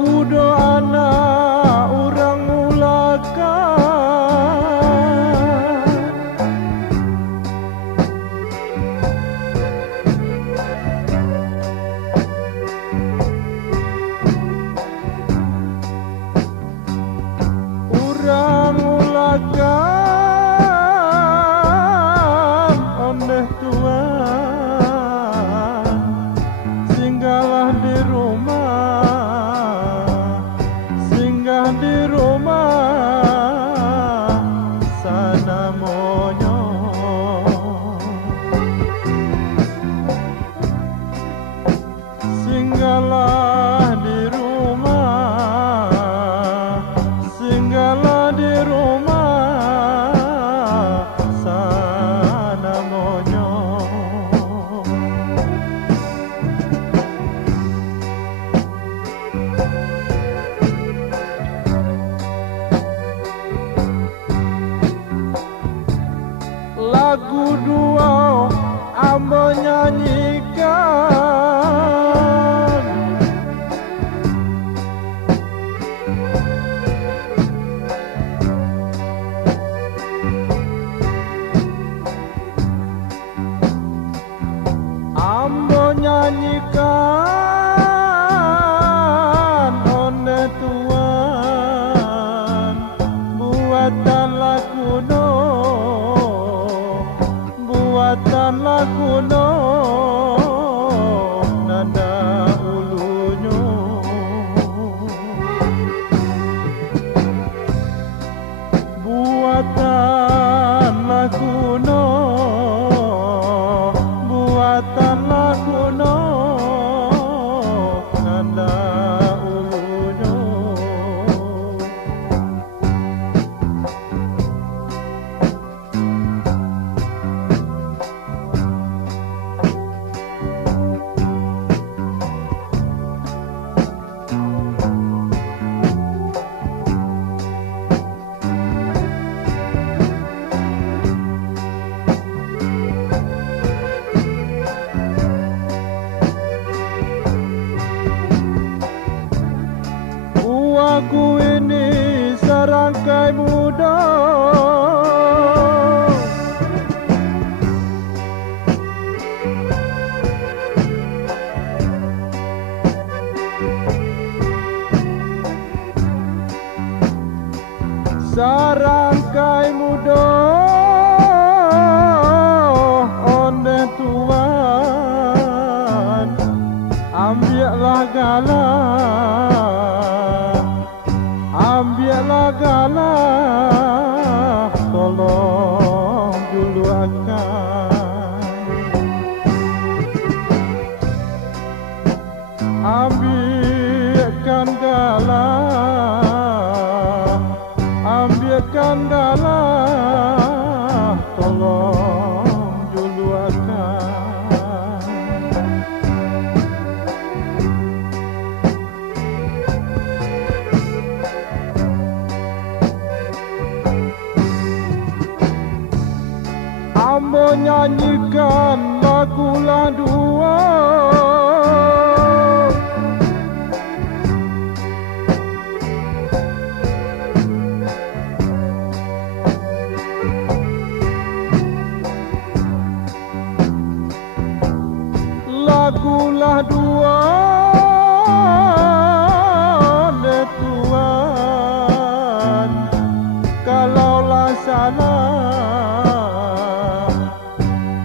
lagu doana orang mulakan, orang mulakan oleh Tuhan, singgahlah di rumah, singgah di rumah sana monyo. Singgahlah di rumah, singgahlah di rumah sana monyo. Lagu dua ambo nyanyikan, ambo nyanyikan oleh Tuhan, buatan lagu no, buatan lagu no, nada ulunyo. Buatan lagu no, buatan lagu no, nada ulunyo. Aku ini serangkai muda, serangkai muda oleh Tuhan, ambillah galah, ambillah galah, tolong dulu akan. Ambilkan galah, ambilkan galah, tolong dulu akan. Ambo nyanyikan lagu dua, lagulah dua oleh Tuhan, kalaulah salah,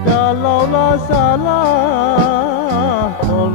kalaulah salah, tolong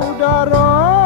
saudara